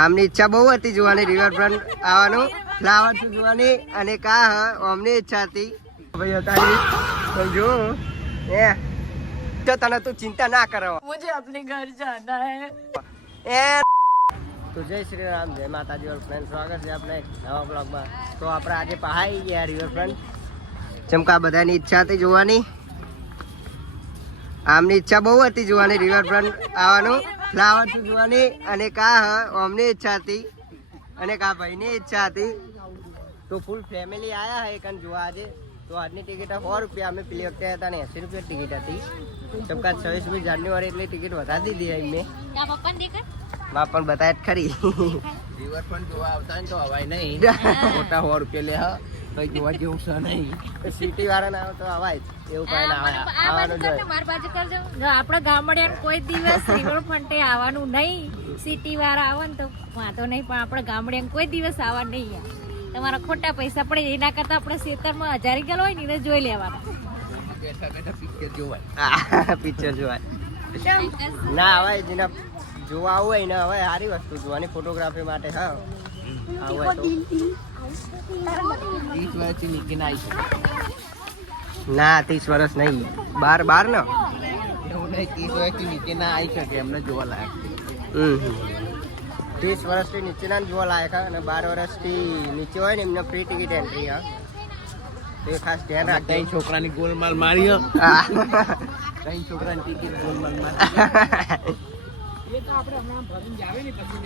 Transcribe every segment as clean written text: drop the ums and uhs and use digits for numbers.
આમની ઈચ્છા બહુ હતી જોવાની, રિવરફ્રન્ટ આવવાનું, ફ્લાવર શો જોવાની, અને કા અમની ઈચ્છા હતી ભાઈ હતા તો જો એ તો તને તું ચિંતા ના કરો, मुझे अपने घर जाना है એ તો જય શ્રી રામ, જય માતાજી ઓલ ફ્રેન્ડ, સ્વાગત છે આપણે નવા બ્લોગમાં. તો આપણે આજે પહાઈ ગયા રિવરફ્રન્ટ, ચમકા બધાની ઈચ્છા હતી જોવાની, આમની ઈચ્છા બહુ હતી જોવાની, રિવરફ્રન્ટ આવવાનું, ફ્લાવર શો જોવાની, અને કા અમની ઈચ્છા હતી, અને કા ભાઈની ઈચ્છા હતી. તો ફૂલ ફેમિલી આયા હે કન જોવા આજે. તો આજની ટિકિટ 100 રૂપિયા, અમે પેલી વખતે હતા ને 80 રૂપિયા ટિકિટ હતી. ચમકા 26મી જાન્યુઆરી એટલે ટિકિટ વધારી દીધી મેં. માં પણ બતાય જ ખરી, રિવરફ્રન્ટ જોવા આવતા ને તો હવાય નહીં, મોટા 100 રૂપિયા લે હા, કઈ જોવા જેવું છે નહીં. સિટી વાળાને આવે તો અવાય એવું કઈ ના આવે, આવવાનું જોઈએ. આપડા ગામડિયા કોઈ દિવસ રિવરફ્રન્ટે આવવાનું નહીં, સિટી વાળા આવે ને તો વાંધો નહીં, પણ આપડા ગામડિયા કોઈ દિવસ આવવા નહીં. તમારા ખોટા પૈસા પડે એના કરતા આપણે ખેતરમાં હજારી ગયેલો હોય ને એને જોઈ લેવાના. બેઠા બેઠા પિક્ચર જોવાય, પિક્ચર જોવાય ના અવાય, જેના જોવા આવું હોય ને હવે સારી વસ્તુ જોવાની ફોટોગ્રાફી માટે. હા આવું હોય તો 30 વર્ષથી નીકળી ના આવી શકે ના, 30 વર્ષ નહીં, 12 ને એવું નહીં, 30 વર્ષથી નીચે ના આવી શકે એમને જોવા લાયક. 30 વર્ષથી નીચેના જોવા લાયક હા, અને 12 વર્ષથી નીચે હોય ને એમને ફ્રી ટિકિટ એન્ટ્રી. હા તો એ ખાસ ધ્યાન રાખજો. 3 છોકરાની ગોલમાલ મારી, 3 છોકરાની ટિકિટ ગોલમાલ મારી.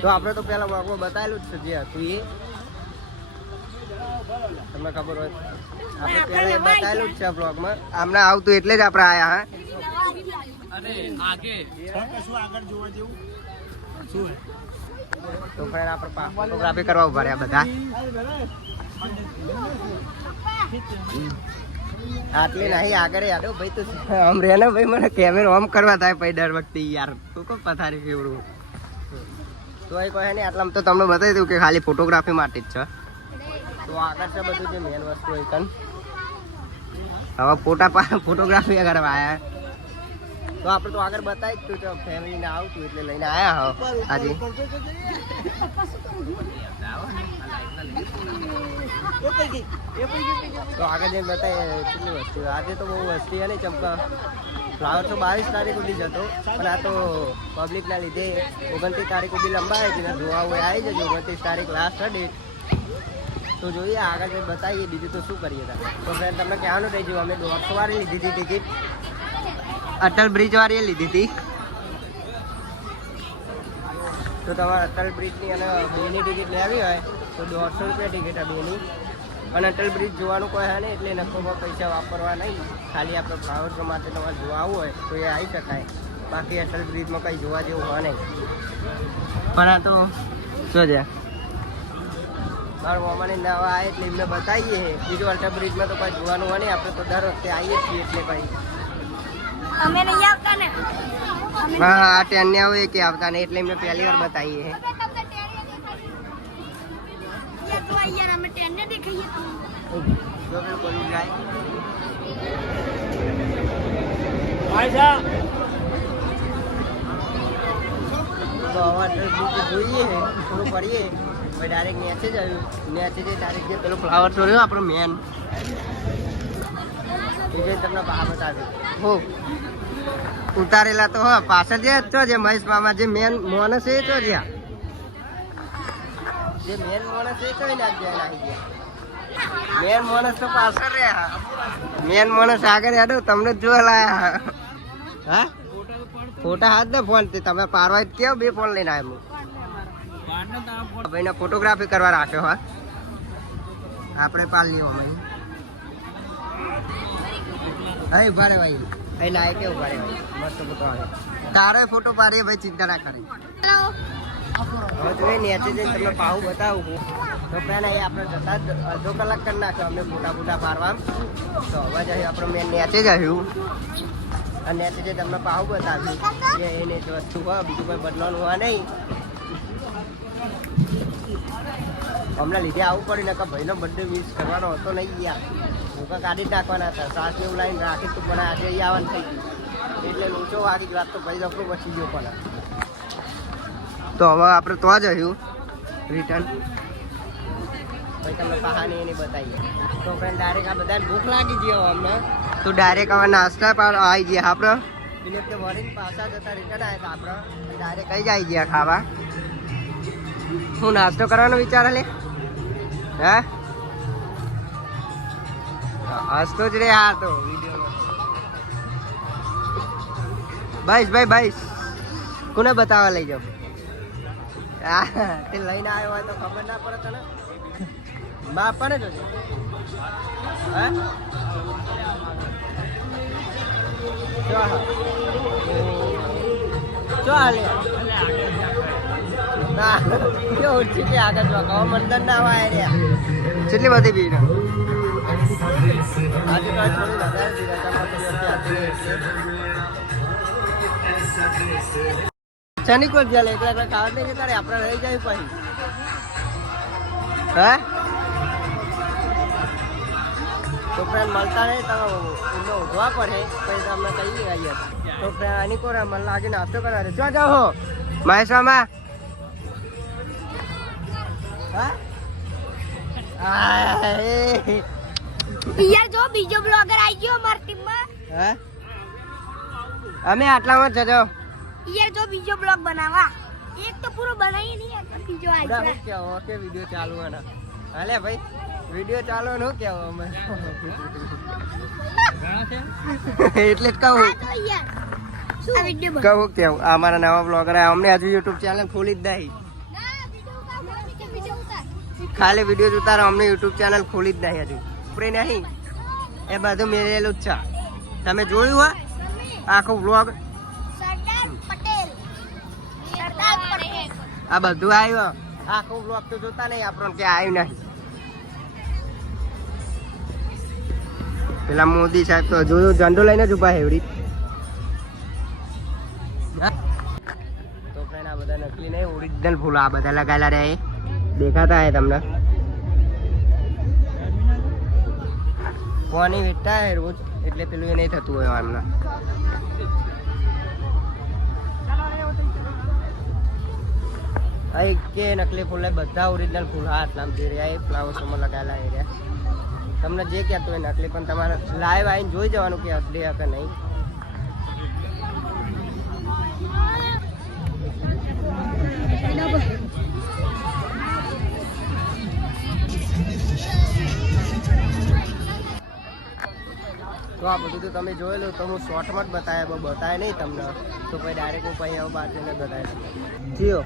તો આપણે તો પેલા બ્લોગમાં બતાવેલું જ છે જે હતું એ, તમને ખબર હોય આપણે પહેલા બતાવેલું જ છે બ્લોગમાં. આમને આવતું એટલે જ આપણે આયા. હા તો ફ્રેન્ડ આપણે ફોટોગ્રાફી કરવા ઉભા રહ્યા બધા. આટલી નહીં આગળ યાદો ભાઈ, તું આમ રે ને ભાઈ, મને કેમેરો આમ કરવા થાય ભાઈ દર વખતે યાર, તું કોઈ પથારી ફેવડું તો એ કહે નહીં. આટલામાં તો તમને બતાવી દઉં કે ખાલી ફોટોગ્રાફી માટે જ છે. તો આગળ છે બધું જે મેન વસ્તુ હોય કન. હવે ફોટોગ્રાફી કરવા આવ્યા તો આપણે તો આગળ બતાવી જ તું ફેમિલીને આવતું એટલે લઈને આવ્યા હો આજે. તો આગળ જઈને બતાવીએ કેટલી વસ્તી. આજે તો બહુ વસ્તી અને ચમકા ફ્લાવર તો 22 તારીખ સુધી જતો, પણ આ તો પબ્લિકના લીધે 29 તારીખ સુધી લંબાય છે. જોવા હોય આવી જજો, 29 તારીખ લાસ્ટ ડેટ. તો જોઈએ આગળ જઈને બતાવીએ, બીજું તો શું કરીએ. તો ફ્રેન્ડ તમને કહેવાનું રહી ગયું, અમે 150 વાળી લીધી હતી ટિકિટ, અટલ બ્રિજ વાળી લીધી હતી. તો તમારે અટલ બ્રિજની અને બેની ટિકિટ લેવી હોય તો 150 રૂપિયા ટિકિટ બેની. અને અટલ બ્રિજ જોવાનું કોઈ હે નહીં, એટલે નફોમાં પૈસા વાપરવા નહીં. ખાલી આપણે ફ્લાવર શો માટે તમારે જોવા આવવું હોય તો એ આવી શકાય, બાકી અટલ બ્રિજમાં કંઈ જોવા જેવું હોય નહીં. પણ આ તો શું છે મારા મામાની નવા આવે એટલે એમને બતાવીએ. બીજું અટલ બ્રિજમાં તો કંઈ જોવાનું હોય નહીં, આપણે તો દર વખતે આવીએ છીએ એટલે કંઈ અમે નહીં આવતા ને, હા આ ટ્રેન ને આવે કે આવતા નહીં, એટલે એમને પહેલી વાર બતાવીએ. તો હવે જોઈએ થોડું કરીએ ભાઈ, ડાયરેક્ટ નેચે જ આવ્યું, નેચે જ ડાયરેક્ટ જે પેલું ફ્લાવર શો રહ્યો આપણો મેન એ જે તમને બહાર બતાવ્યું હો ઉતારેલા. તો હા પાછળ જે તો જે મહેશ મામા જે મેન માણસ એ તો જ્યાં જે મેન માણસ એ તો ને આવી ગયા, મેન માણસ તો પાછળ રહ્યા, મેન માણસ આગળ હેડો તમને જ જોવા લાયા. હા ફોટા હાથ ને ફોન થી તમે પારવા કેવો 2 ફોન લઈને આવ્યો ભાઈને ફોટોગ્રાફી કરવા રાખ્યો. હા આપણે પાલ લ્યો ભાઈ, હા ભારે ભાઈ ભાઈ લાય કેવું ભારે ભાઈ મસ્ત ફોટો આવે. તારે ફોટો પાડીએ ભાઈ, ચિંતા ના કરી. હવે જોઈએ નેચે જઈને તમને પાહુ બતાવું. તો પહેલાં એ આપણે જતા જ અડધો કલાક કરી નાખ્યો અમને ફોટા પાડવા. તો હવે જ આપણે મેં નેચે જ આવ્યું, અને નેચે જે તમને પાહુ બતાવ્યું કે એને જ વસ્તુ હોય, બીજું કોઈ બદલવાનું હોય નહીં. હમણાં લીધે આવવું પડે ને કે ભાઈનો બર્થડે વિશ કરવાનો હતો નહીં યાર, ભૂકા કાઢી જ નાખવાના હતા. સાસ એવું લાવીને રાખી તું પણ આજે અહીં આવવાનું થઈ ગયું એટલે લોચો વાગી ગયો. તો ભાઈ આપણું બચી ગયો. પણ તો હવે આપણે તો જ આવ્યું રિટર્ન પછી તમને કહાની એની બતાવીએ. તો ફ્રેન્ડ ડાયરેક્ટ આ બધાને ભૂખ લાગી ગઈ હવે અમને, તો ડાયરેક્ટ હવે નાસ્તા પર આવી ગયા આપણે. એટલે વળીને પાછા જતા રિટર્ન આવ્યા હતા આપણે, ડાયરેક્ટ કઈ જ આવી ગયા ખાવા. હું નાસ્તો કરવાનો વિચાર લે હે હસતો જ રે હા તો વિડીયોમાં. ભાઈ કોને બતાવવા લઈ જાવ? તે લઈને આવ્યો હોય તો ખબર ના પડે તને. બાપા ને જોજો હે ચો હાલે ના કેવું છે કે આગળ જો કહો મંદિર ના વાય રે કેટલી બધી ભીડ આજે તો થોડી વધારે ભીડ શનિ કોઈ જ્યાં એકલા એકલા ખાવા નહીં જતા રે આપણે રહી જાય પછી હે તો ફ્રેન્ડ મળતા નહીં તો એમને ઉઠવા પડે પછી તમને કહીએ આવીએ. તો ફ્રેન્ડ આની કોરા મને લાગે નાસ્તો કરવા દે. ક્યાં જાઓ મહેસામાં? યાર જો બીજો બ્લોગર આવી ગયો અમારી ટીમમાં. હે અમે આટલામાં જ જજો. યાર જો બીજો બ્લોગ બનાવવા એક તો પૂરો બનાવી નહીં બીજો આવી શું કેવો કે વિડીયો ચાલુ હે હાલે ભાઈ વિડીયો ચાલુ નો કેવો અમે એટલે જ કહું કહું કેવું અમારા નવા બ્લોગર અમને હજુ યુટ્યુબ ચેનલ ખોલી જ નહીં. ખાલી વિડીયો ઉતારો અમને યુટ્યુબ ચેનલ ખોલી જ નહીં હજુ ઉપરે નહીં એ બધું મેળેલું જ છે. તમે જોયું હોય આખું બ્લોગ આ બધું આવ્યું આખું બ્લોગ તો જોતા નહીં આપણને કે આવ્યું નહીં. પેલા મોદી સાહેબ તો જોયું ઝંડો લઈને જ ઉભા હેવડી. તો ફ્રેન્ડ આ બધા નકલી નહીં ઓરિજિનલ ફૂલ આ બધા લગાયેલા રહે દેખાતા હે તમને. કોની વેચતા હે રોજ એટલે પેલું એ નહીં થતું હોય એમના. કે નકલી ફૂલ બધા ઓરિજિનલ ફૂલ હા આટલામ જે રહ્યા એ ફ્લાવર શોમાં લગાવેલા એરિયા. તમને જે કહેતું હોય નકલી પણ તમારે લાઈવ આવીને જોઈ જવાનું કે અસલી હે કે નહીં. તો આ બધું તો તમે જોયેલું તો હું શોર્ટમાં જ બતાવે નહીં તમને. તો પછી ડાયરેક્ટ હું પછી આવું બહાર જઈને બતાવી જીઓ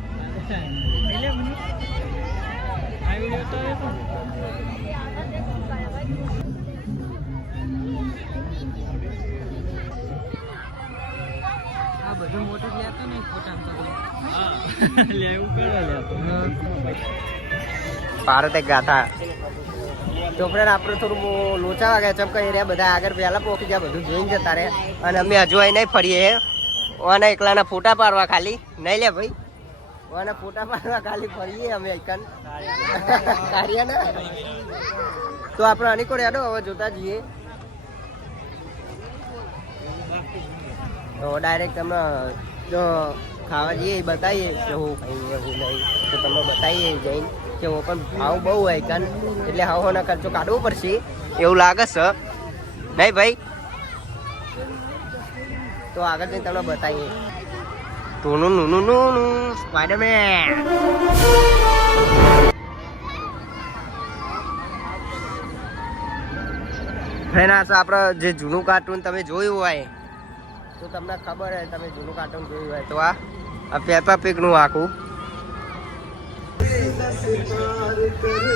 બધું મોટું લેતો નહીં ભારત એક ગાથા. તો ફ્રેન્ડ આપણે થોડું લોચા વાગ્યા ચમકા એરિયા બધા આગળ પહેલા પોકી ગયા બધું જોઈને જતા રહે અને અમે હજુ અહીં નહીં ફરીએ ઓના એકલાના ફોટા પાડવા ખાલી નહીં લે ભાઈ ઓના ફોટા પાડવા ખાલી ફરીએ અમે એકન કાર્યના. તો આપણે આની કોડ યાદો હવે જોતા જઈએ. તો ડાયરેક્ટ તમને જો ખાવા જઈએ એ બતાવીએ કે હું ખાઈએ હું નહીં તો તમને બતાવીએ જઈને કે હું પણ ભાવ બહુ હોય કાન એટલે હવાનો ખર્ચો કાઢવો પડશે એવું લાગે છે નહીં ભાઈ. તો આગળ જઈને તમને બતાવીએ. ટોનું નું નું સ્પાઈડરમેન ફ્રેન્ડ આ આપણે જે જૂનું કાર્ટૂન તમે જોયું હોય તો તમને ખબર હોય તમે જૂનું કાર્ટૂન જોયું હોય તો આ પેપા પીગનું આખું.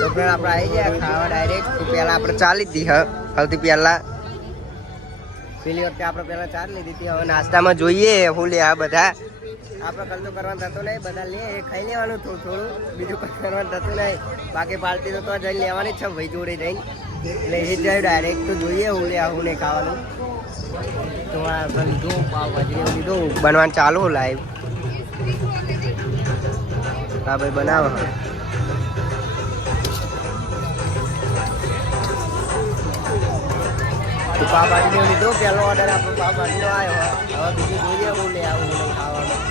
તો ફ્રેન્ડ આપણે આવી ગયા ખાવા ડાયરેક્ટ. તો પહેલાં આપણે ચા લીધી સૌથી પહેલાં પેલી વખતે આપણે પહેલાં ચા લીધી હતી. હવે નાસ્તામાં જોઈએ હું લે આ બધા આપણે ખર્ચો કરવાનો થતો નહીં બધા લે એ ખાઈ લેવાનું થોડું થોડું બીજું કંઈ કરવાનું થતું નહીં. બાકી પાર્ટી તો જઈને લેવાની જ છે ભાઈ જોડે જઈને એટલે એ જ જાય ડાયરેક્ટ. તો જોઈએ હું લે આવું નહીં ખાવાનું. તો આ લીધું પાવભાજી એવું લીધું બનવાનું ચાલુ લાઈવ. હા ભાઈ બનાવો પાવભાજી એવું લીધું. પહેલો ઓર્ડર આપણો પાવભાજીનો આવ્યો. હવે બીજું જોઈએ હું લે આવું નહીં ખાવાનું.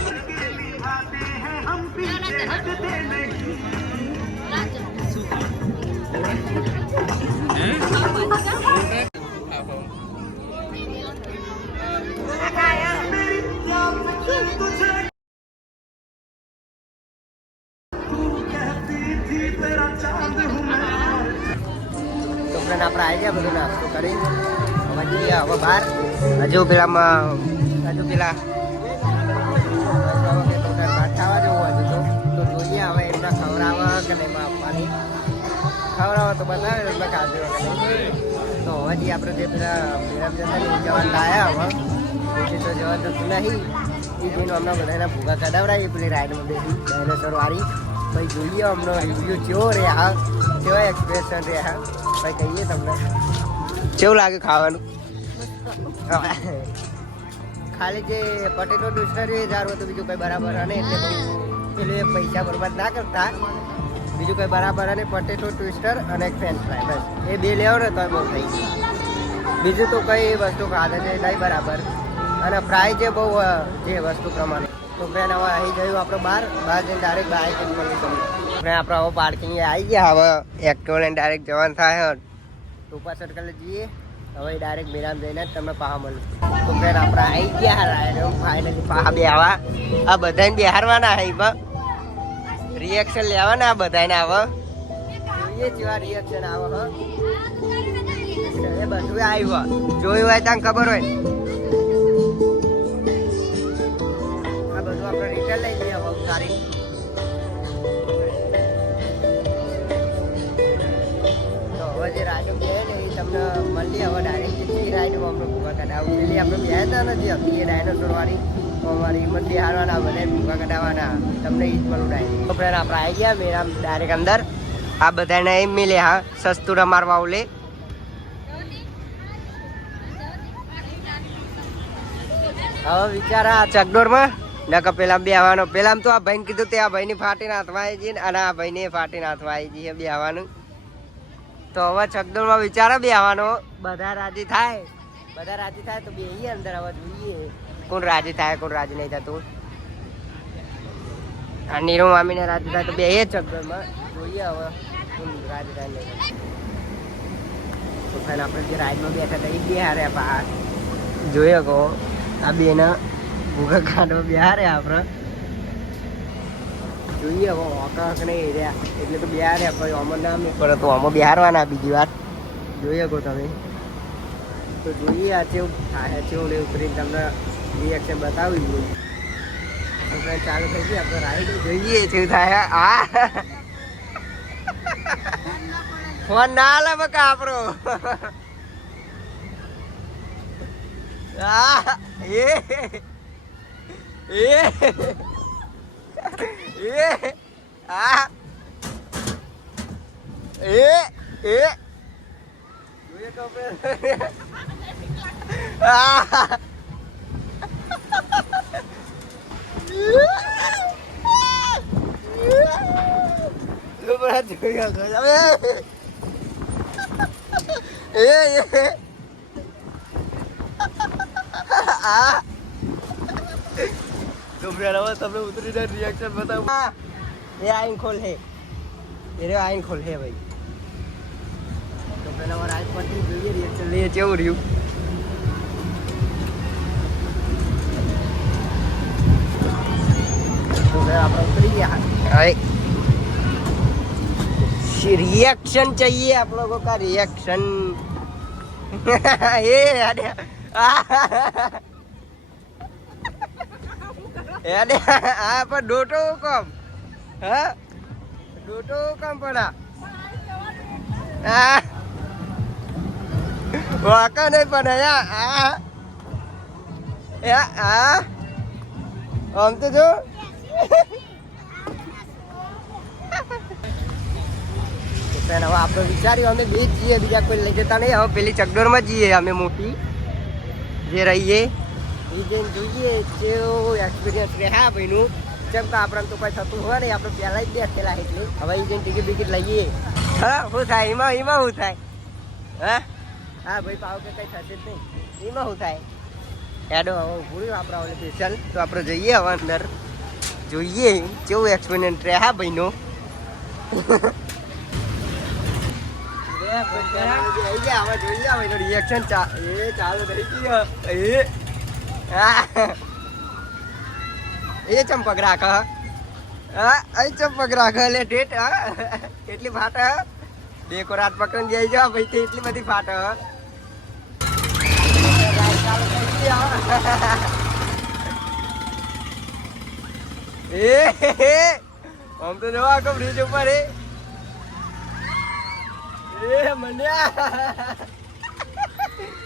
તો ફ્રેન્ડ આપણે આવી ગયા બધું નાસ્તો કરી હવે જઈએ હવે બહાર હજુ પેલા ખાવા જવું હજુ તો જોઈએ હવે એમના ખવડાવવા કે નહીં આપવાની ખવડાવવા તો બતાવે એમને ખાધું કે નહીં તો હવે જે આપણે જે પેલા જવાન લાયા હવે બીજું તો જવા જતું નહીં એ જોઈને હમણાં બધાના ભૂગા કઢાવડાવી પેલી રાઈડમાં બેસી ડાયનોસર વાળી ભાઈ જોઈએ હમણો રિવ્યુ કેવો રહ્યા કેવા એક્સપ્રેશન રહ્યા ભાઈ કહીએ તમને કેવું લાગે ખાવાનું ખાલી જે પટેટો ટ્વિસ્ટર એ જારું હતું બીજું કંઈ બરાબર અને એટલે પેલું પૈસા બરબાદ ના કરતા બીજું કંઈ બરાબર અને પટેટો ટ્વિસ્ટર અને એક ફ્રેન્ચ ફ્રાય બસ એ બે લેવો ને તો બહુ થઈ ગયું બીજું તો કઈ વસ્તુ ખાધે છે નહીં બરાબર અને ફ્રાય છે બહુ જે વસ્તુ પ્રમાણે તો ફ્રેન્ડ હવે અહીં ગયું આપણે બહાર જઈને ડાયરેક્ટ બહાર મળી તમને ફ્રેન્ડ આપણે હવે પાર્કિંગ આવી ગયા હવે એક્ટિવા લઈને ડાયરેક્ટ જવાનું થાય ટોપા સર્કલ જઈએ હવે ડાયરેક્ટ મેરામ જઈને જ તમને પાહા મળું તો ફ્રેન્ડ આપણે આવી ગયા રાયડમ ફાઇનલી પાહા બેહવા આ બધાને બેહારવાના અહીં રિએક્શન લેવાના આ બધાને આવે જોઈએ જેવા રિએક્શન આવે એ બધું આવ્યું જોયું હોય ત્યાં ખબર હોય આ બધું આપણે રિટર્ન લઈ લઈએ હવે સારી તો હવે જે રાઈડ બે ને એ તમને મળી હવે ડાયરેક્ટ રાઈડમાં આપણે ભૂગા કઢાવું પેલી આપણે બે હતા નથી હતી એ ડાયનોસોર વાળી અમારી હિંમત બિહારવાના બધા ભૂગા કઢાવવાના તમને ઈ જ મળું ડાયરેક્ટ તો ફ્રેન્ડ આપણે આવી ગયા મેરામ ડાયરેક્ટ અંદર આ બધાને એમ મિલે હા સસ્તું રમાડવા ઓલે હવે વિચારા ચકડોરમાં નકર પેલા બેહવાનો પેલા તો આ ભાઈને કીધું તે આ ભાઈની ફાટીને હાથમાં આવી જઈએ અને આ ભાઈને ફાટીને હાથમાં આવી જઈએ બેહવાનું તો હવે ચકડોરમાં વિચારા બેહવાનો બધા રાજી થાય તો બેહીએ અંદર હવે જોઈએ કોણ રાજી થાય કોણ રાજી નહીં થતું આ નીરુ મામીને રાજી થાય તો બેહીએ ચકડોરમાં જોઈએ હવે કોણ રાજી થાય નહીં તો ફાઈન આપણે જે રાઈડમાં બેઠા હતા એ બેહારે બહાર જોઈએ કહો આ બેના ભૂગા કાઢવા બિહારે આપણે જોઈએ હવે ઓકાક નહીં રહ્યા એટલે તો બિહારે પછી અમર નામ નહીં પડે તો અમો બિહારવાના બીજી વાર જોઈએ કહો તમે તો જોઈએ આ કેવું થાય કેવું ને ઉતરી તમને રિએક્શન બતાવી દઉં તો ફ્રેન્ડ ચાલુ થઈ ગઈ આપણે રાઈડ જોઈએ કેવું થાય આ ફોન ના લે બકા આપણો તમને ઉતરીને રિએક્શન બતાવું એ આઈન ખોલ હે આઈન ખોલ હે ભાઈ તો પેલા વાર આઈન પરથી જોઈએ રિએક્શન લઈએ કેવું રહ્યું તો આપણે ઉતરી ગયા હવે रिएक्शन चाहिए आप लोगों का रिएक्शन ये अरे हाँ पर डोटो कम हाँ डोटो कम पड़ा वाका नहीं बनाया हम तो जो હવે આપણે વિચાર્યું અમે બે જ જઈએ બીજા કોઈ લઈ જતા નહીં હવે પેલી ચકડોરમાં જઈએ અમે મોટી જે રહીએ એ જઈને જોઈએ કેવું એક્સપિરિયન્સ રહ્યા ભાઈનું જેમ કે આપણને તો કંઈ થતું હોય નહીં આપણે પહેલાં જ બેસેલા એટલે હવે એ જઈને ટિકિટ બિકિટ લઈએ હા શું થાય એમાં શું થાય હા ભાઈ પાવ કે કંઈ થશે જ નહીં એમાં શું થાય એડો હવે પૂરું આપણા ઓલે સ્પેશિયલ તો આપણે જઈએ હવે અંદર જોઈએ કેવું એક્સપિરિયન્સ રહ્યા ભાઈનો રિએક્શન ચાલુ થઈ ગયો એ ચંપક રાખ હા અહીં ચપક રાખે એટલે ટેટ હા એટલી ફાટ દેખો રાત પકડીને જઈ જાવ ભાઈ તે એટલી બધી ફાટ એ આમ તો જવા આખો બ્રિજ ઉપર એ મન્યા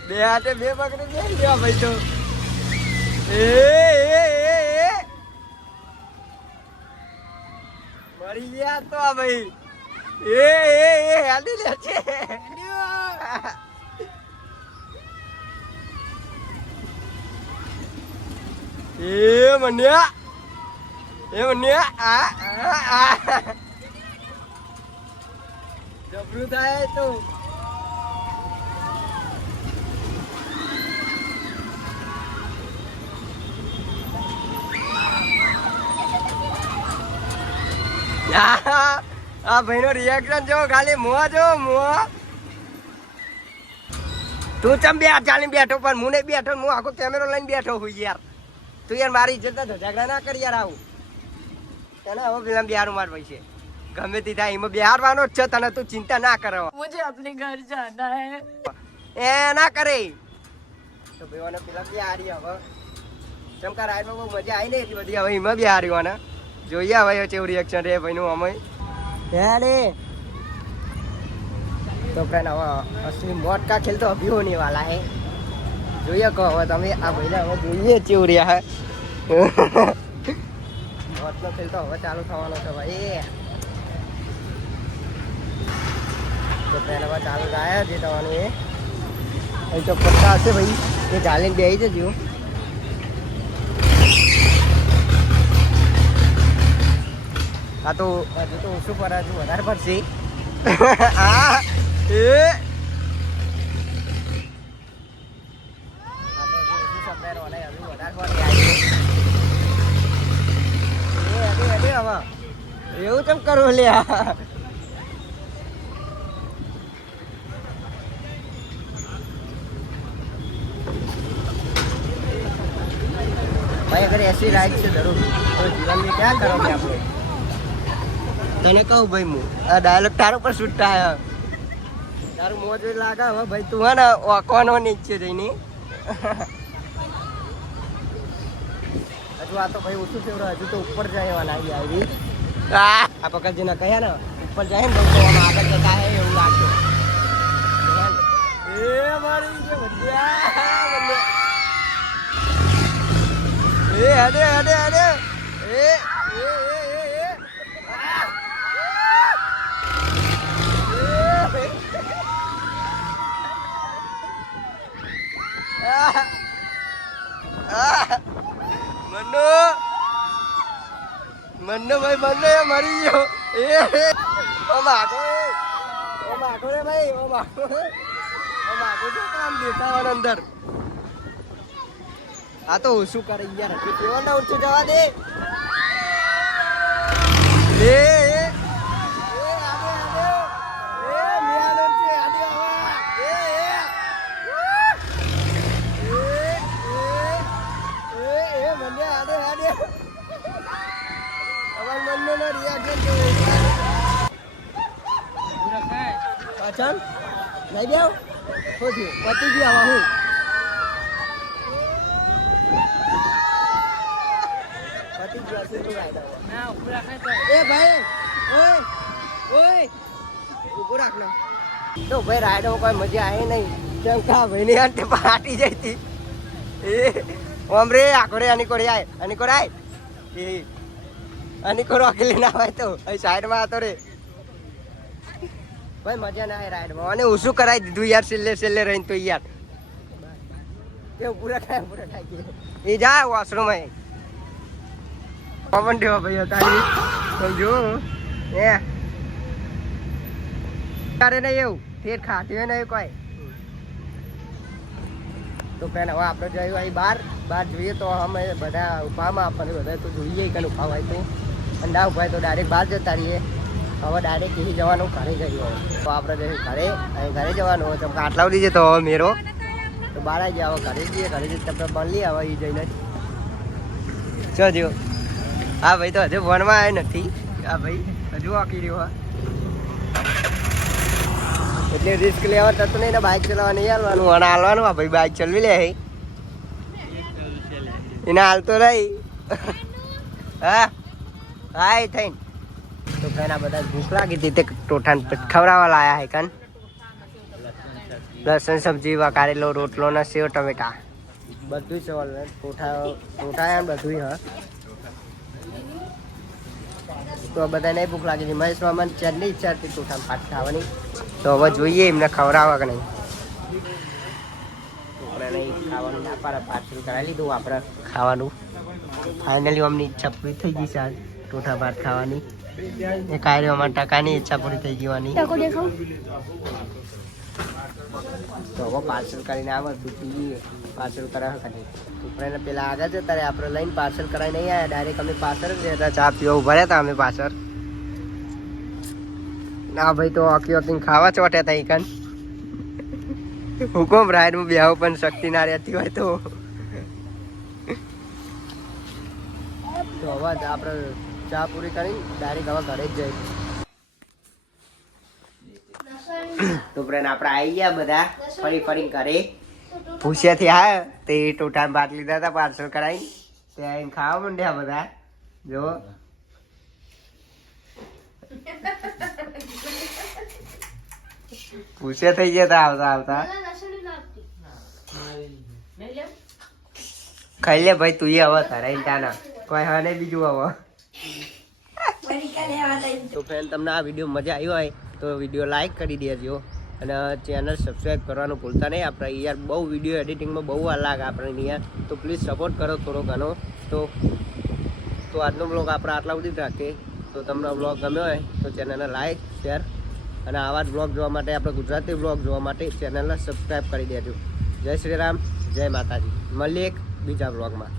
બે હાથે બે પકડી જઈ ગયા ભાઈ તો એ મરી ગયા તો આ ભાઈ એ હાલી લે છે એ મન્યા જબરું થાય તો આ ભાઈ નો રિએક્શન જો ખાલી મોં જો મોં તું ચમ બે ચાલીને બેઠો પણ હું નહીં બેઠો હું આખો કેમેરો લઈને બેઠો હું યાર તું યાર મારી ઇજ્જત ઝઘડા ના કરી યાર આવું તને હવે પેલા બિહાર માર ભાઈ છે ગમે તે થાય એમાં બિહારવાનો જ છે તને તું ચિંતા ના કરો मुझे अपने घर जाना है એ ના કરે તો ભાઈઓને પેલા બિહારી હવે ચમકા રાઈડમાં બહુ મજા આવી ને એટલી બધી હવે એમાં બિહારીઓને જોઈએ હવે કેવું રિએક્શન રહે ભાઈનું અમે હેડે तो फ्रेंड હવે असली मौत का खेल तो अभी होने वाला है જોઈએ કહો હવે તમે આ ભાઈને હવે જોઈએ કેવું રહ્યા હે મોતનો ખેલ તો હવે ચાલુ થવાનો છે ભાઈ તો પહેલા હવે ચાલુ થાય જે થવાનું એ અહીં તો પટ્ટા હશે ભાઈ એ ચાલીને બેસી જજો આ તો હજુ તો ઓછું પર હજુ વધારે પડશે હા એ એવું કેમ કરવું લ્યા भाई अगर ऐसी राइड से डरो तो जीवन में क्या करोगे आप लोग तने कहूँ भाई मुँह डायलॉग तारो पर छूटता है तारू मोज लागा હવે ભાઈ તું હે ને ઓકવાનો નીચે જઈને હજુ આ તો ભાઈ ઓછું છે હજુ તો ઉપર જવાના આવી આ પકડજીને કહ્યા ને ઉપર જાય ને તો આગળ જતા હે એવું લાગે એ મારી જે ભડિયા એ હડે હડે હડે એ મન્નો ભાઈ મન્નો મરી ગયો ઓ માગો રે ભાઈ ઓ માગો જો કામ દેખાવાનું અંદર આ તો શું કરે યાર કેવો ના ઉઠી જવા દે એ પાછળ લઈ જાઓ પતી ગયા હું એ ભાઈ ઓય ઉભો રાખ ને તો ભાઈ રાઈડો કોઈ મજા આવી નહીં કેમ કા ભાઈની આંટી પાટી જઈ હતી એ ઓમ રે આકોરે આની કોરે આય એ આની કોરો અકેલી ના હોય તો અહીં સાઈડમાં હતો રે ભાઈ મજા ના આવે રાઈડમાં અને ઓછું કરાવી દીધું યાર છેલ્લે રહીને તો યાર કેવું પૂરા થાય એ જાય વોશરૂમ પવન દેવા ભાઈ તારી સમજો એ તારે નહીં એવું ઠેઠ ખાતી નહીં કોઈ તો પેલા હવે આપણે જઈએ અહીં બહાર જોઈએ તો અમે બધા ઉપામાં આપણને બધા તો જોઈએ કે ઉભા હોય તો અને ના ઉભા તો ડાયરેક્ટ બહાર જતા રહીએ હવે ડાયરેક્ટ એથી જવાનું ઘરે જઈએ તો આપણે જઈએ ઘરે અહીં ઘરે જવાનું હોય તો આટલા સુધી જતો હવે મેરો તો બહાર આવી જાય હવે ઘરે જઈએ ઘરે જઈએ તમને બનલી હવે એ જઈને ચો હા ભાઈ તો હજુ ભણવા આવ્યો નથી. હા ભાઈ હજુ આખી રહ્યો. એટલે રિસ્ક લેવા થતું નહીં ને બાઇક ચલાવવા નહીં હાલવાનું અને હાલવાનું. આ ભાઈ બાઇક ચલાવી લે એને હાલતો રહી. હા હા એ થઈને તો કઈ બધા ભૂખ લાગી હતી તે ટોઠાને ખવડાવવા લાયા હે કાન. લસણ સબ્જી વઘારેલો રોટલો ને સેવ ટમેટા બધું છે. ટોઠા બધું હા. તો બધા નહીં ભૂખ લાગી હતી. મહેશ મામાને ચારની ઈચ્છા હતી ટોઠામાં પાટ ખાવાની. તો હવે જોઈએ એમને ખવડાવવા કે નહીં. આપણે નહીં ખાવાનું ના પાડે. પાર્સલ કરાવી લીધું આપણે ખાવાનું. ફાઇનલી અમની ઈચ્છા પૂરી થઈ ગઈ છે. ટોઠા ભાત ખાવાની એ કાયરો અમારા ટકાની ઈચ્છા પૂરી થઈ ગવાની. તો હવે પાર્સલ કરીને આવે દૂધી પાર્સલ કરાવે કરી. ઉપરાને પેલા આગળ જતા રહે આપણે લઈને પાર્સલ કરાવી નહીં આવ્યા. ડાયરેક્ટ અમે પાછળ જ રહેતા ચા પીવા ઉભા રહ્યા હતા અમે પાછળ. ના ભાઈ તો આખી વખત ખાવા ચોટ્યા હતા ઈકન. હુકમ રાઈડમાં બેહો પણ શક્તિ ના રહેતી હોય તો હવે આપણે ચા પૂરી કરી ડાયરેક્ટ હવે ઘરે જ જઈ. તો ફ્રેન્ડ આપણે આવી ગયા બધા ફરી ઘરે. ભૂસ્યાથી હા તે ટોટાને ભાત લીધા હતા પાર્સલ કરાવી ત્યાં આવીને ખાવા માંડ્યા બધા. જો ભૂસ્યા થઈ ગયા હતા આવતા. ખાઈ લે ભાઈ તું હવે ધરાઈને તાના કોઈ હા નહીં બીજું હવે. તો ફ્રેન્ડ તમને આ વિડીયો મજા આવ્યો હોય તો વિડીયો લાઈક કરી દેજો અને ચેનલ સબસ્ક્રાઈબ કરવાનું ભૂલતા નહીં. આપણે યાર બહુ વિડીયો એડિટિંગમાં બહુ વાર લાગે આપણે યાર. તો પ્લીઝ સપોર્ટ કરો થોડો ઘણો. તો આજનો બ્લોગ આપણે આટલા સુધી જ રાખીએ. તો તમને બ્લોગ ગમ્યો હોય તો ચેનલને લાઈક શેર અને આવા જ બ્લોગ જોવા માટે આપણે ગુજરાતી બ્લોગ જોવા માટે ચેનલને સબસ્ક્રાઈબ કરી દેજો. જય શ્રી રામ, જય માતાજી. મળીએ એક બીજા બ્લોગમાં.